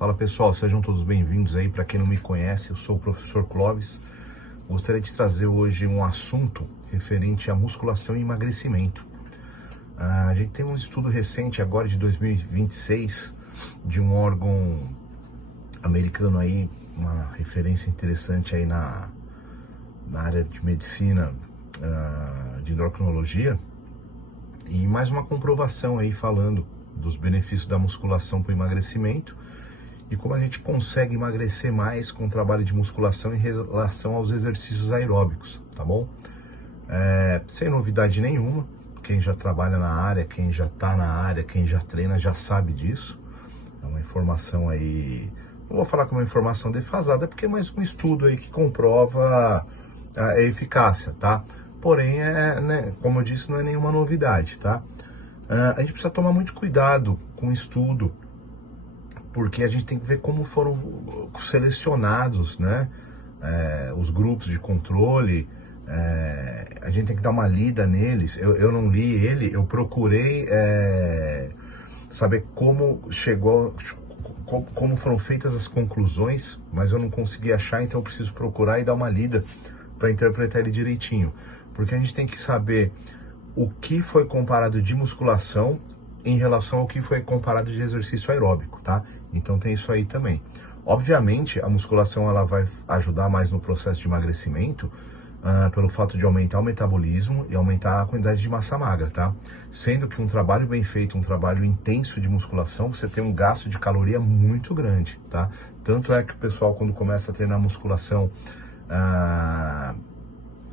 Fala pessoal, sejam todos bem-vindos aí. Para quem não me conhece, eu sou o professor Clóvis. Gostaria de trazer hoje um assunto referente à musculação e emagrecimento. A gente tem um estudo recente agora de 2026 de um órgão americano aí, uma referência interessante aí na área de medicina, de endocrinologia, e mais uma comprovação aí falando dos benefícios da musculação para o emagrecimento e como a gente consegue emagrecer mais com o trabalho de musculação em relação aos exercícios aeróbicos, tá bom? Sem novidade nenhuma, quem já trabalha na área, quem já tá na área, quem já treina já sabe disso. É uma informação aí, não vou falar que é uma informação defasada, porque é mais um estudo aí que comprova a eficácia, tá? Porém, né, como eu disse, não é nenhuma novidade, tá? A gente precisa tomar muito cuidado com o estudo, porque a gente tem que ver como foram selecionados, né, os grupos de controle. A gente tem que dar uma lida neles. Eu não li ele, eu procurei saber como chegou, como foram feitas as conclusões, mas eu não consegui achar, então eu preciso procurar e dar uma lida para interpretar ele direitinho, porque a gente tem que saber o que foi comparado de musculação em relação ao que foi comparado de exercício aeróbico, tá? Então tem isso aí também. Obviamente, a musculação ela vai ajudar mais no processo de emagrecimento, pelo fato de aumentar o metabolismo e aumentar a quantidade de massa magra, tá? Sendo que um trabalho bem feito, um trabalho intenso de musculação, você tem um gasto de caloria muito grande, tá? Tanto é que o pessoal, quando começa a treinar musculação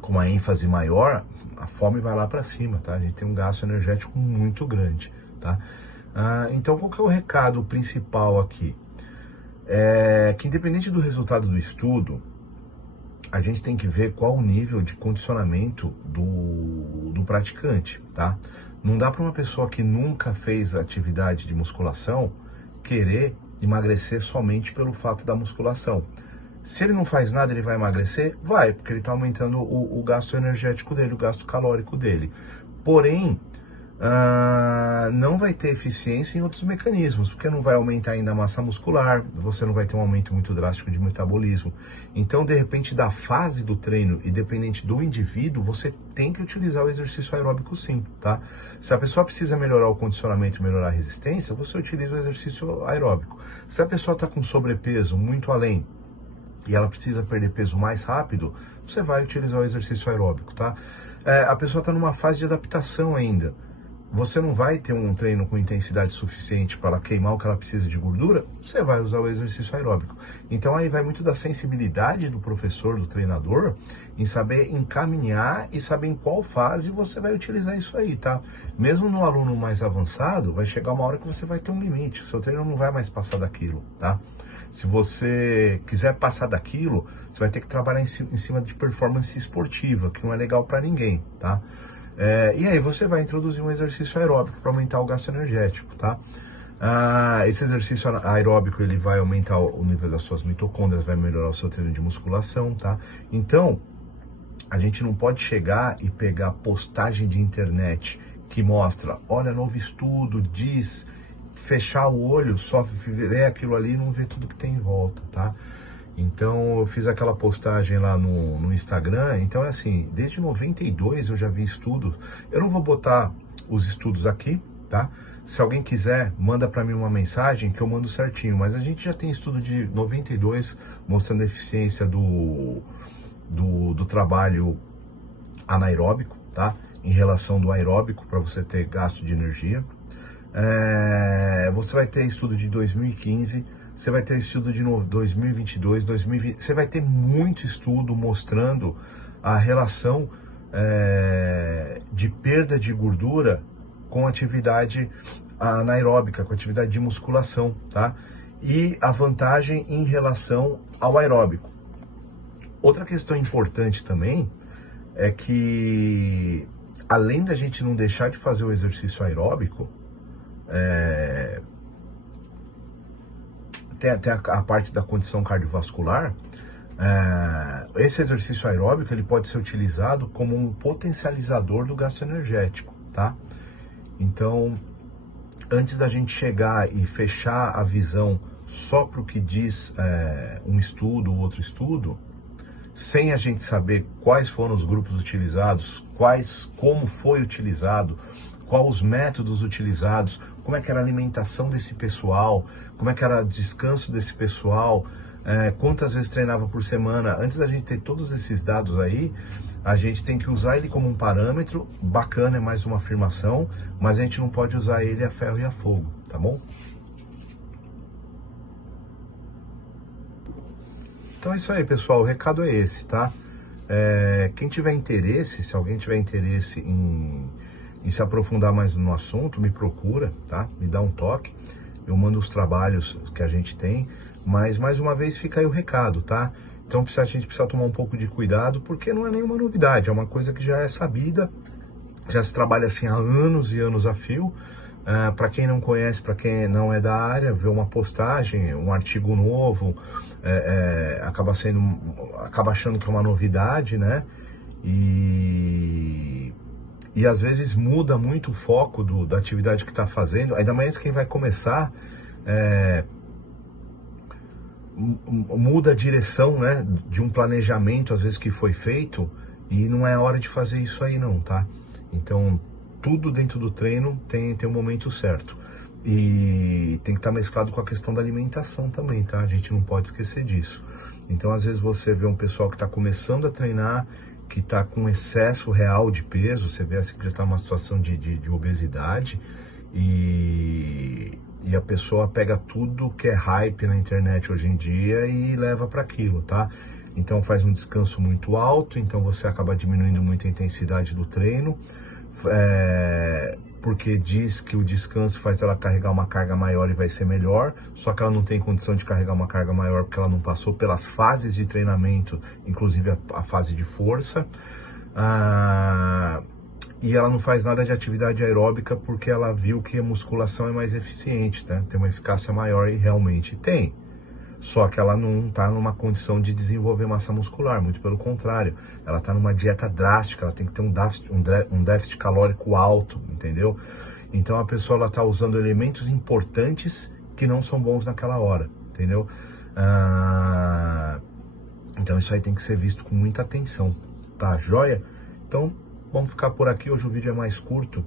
com uma ênfase maior, a fome vai lá para cima, tá? A gente tem um gasto energético muito grande, tá? Então, qual que é o recado principal aqui? Que independente do resultado do estudo, a gente tem que ver qual o nível de condicionamento do praticante, tá? Não dá para uma pessoa que nunca fez atividade de musculação querer emagrecer somente pelo fato da musculação. Se ele não faz nada, ele vai emagrecer? Vai, porque ele está aumentando o gasto energético dele, o gasto calórico dele. Porém, não vai ter eficiência em outros mecanismos, porque não vai aumentar ainda a massa muscular, você não vai ter um aumento muito drástico de metabolismo. Então, de repente, da fase do treino e dependente do indivíduo, você tem que utilizar o exercício aeróbico sim, tá? Se a pessoa precisa melhorar o condicionamento, melhorar a resistência, você utiliza o exercício aeróbico. Se a pessoa está com sobrepeso muito além e ela precisa perder peso mais rápido, você vai utilizar o exercício aeróbico, tá? A pessoa está numa fase de adaptação ainda. Você não vai ter um treino com intensidade suficiente para queimar o que ela precisa de gordura, você vai usar o exercício aeróbico. Então aí vai muito da sensibilidade do professor, do treinador, em saber encaminhar e saber em qual fase você vai utilizar isso aí, tá? Mesmo no aluno mais avançado, vai chegar uma hora que você vai ter um limite, o seu treino não vai mais passar daquilo, tá? Se você quiser passar daquilo, você vai ter que trabalhar em cima de performance esportiva, que não é legal para ninguém, tá? E aí você vai introduzir um exercício aeróbico para aumentar o gasto energético, tá? Esse exercício aeróbico ele vai aumentar o nível das suas mitocôndrias, vai melhorar o seu treino de musculação, tá? Então, a gente não pode chegar e pegar postagem de internet que mostra, olha, novo estudo, diz, fechar o olho, só ver aquilo ali e não ver tudo que tem em volta, tá? Então, eu fiz aquela postagem lá no Instagram. Então, é assim, desde 92 eu já vi estudos. Eu não vou botar os estudos aqui, tá? Se alguém quiser, manda para mim uma mensagem que eu mando certinho. Mas a gente já tem estudo de 92 mostrando a eficiência do trabalho anaeróbico, tá? Em relação do aeróbico, para você ter gasto de energia. Você vai ter estudo de 2015, você vai ter estudo de 2022, 2020, você vai ter muito estudo mostrando a relação de perda de gordura com atividade anaeróbica, com atividade de musculação, tá? E a vantagem em relação ao aeróbico. Outra questão importante também é que, além da gente não deixar de fazer o exercício aeróbico, tem a parte da condição cardiovascular. Esse exercício aeróbico ele pode ser utilizado como um potencializador do gasto energético, tá? Então, antes da gente chegar e fechar a visão só para o que diz um estudo ou outro estudo, sem a gente saber quais foram os grupos utilizados, como foi utilizado, quais os métodos utilizados, como é que era a alimentação desse pessoal, como é que era o descanso desse pessoal, quantas vezes treinava por semana. Antes da gente ter todos esses dados aí, a gente tem que usar ele como um parâmetro. Bacana, é mais uma afirmação, mas a gente não pode usar ele a ferro e a fogo, tá bom? Então é isso aí, pessoal, o recado é esse, tá? Quem tiver interesse, se alguém tiver interesse em se aprofundar mais no assunto, me procura, tá? Me dá um toque, eu mando os trabalhos que a gente tem, mas mais uma vez fica aí o recado, tá? Então a gente precisa tomar um pouco de cuidado, porque não é nenhuma novidade, é uma coisa que já é sabida, já se trabalha assim há anos e anos a fio. Para quem não conhece, para quem não é da área, vê uma postagem, um artigo novo, acaba achando que é uma novidade, né? E às vezes muda muito o foco da atividade que está fazendo, ainda mais quem vai começar, muda a direção, né, de um planejamento, às vezes, que foi feito, e não é hora de fazer isso aí não, tá? Então, tudo dentro do treino tem um momento certo. E tem que estar mesclado com a questão da alimentação também, tá? A gente não pode esquecer disso. Então, às vezes, você vê um pessoal que está começando a treinar, que está com excesso real de peso, você vê assim que já está numa situação de obesidade, e a pessoa pega tudo que é hype na internet hoje em dia e leva para aquilo, tá? Então faz um descanso muito alto, então você acaba diminuindo muito a intensidade do treino, porque diz que o descanso faz ela carregar uma carga maior e vai ser melhor, só que ela não tem condição de carregar uma carga maior porque ela não passou pelas fases de treinamento, inclusive a fase de força, e ela não faz nada de atividade aeróbica porque ela viu que a musculação é mais eficiente, né? Tem uma eficácia maior, e realmente tem. Só que ela não está numa condição de desenvolver massa muscular, muito pelo contrário. Ela está numa dieta drástica, ela tem que ter um déficit calórico alto, entendeu? Então a pessoa está usando elementos importantes que não são bons naquela hora, entendeu? Então isso aí tem que ser visto com muita atenção, tá joia? Então vamos ficar por aqui, hoje o vídeo é mais curto.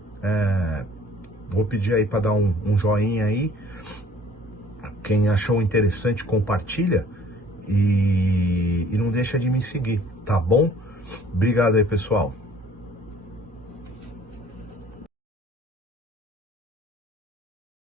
Vou pedir aí para dar um joinha aí. Quem achou interessante, compartilha, e não deixa de me seguir, tá bom? Obrigado aí, pessoal.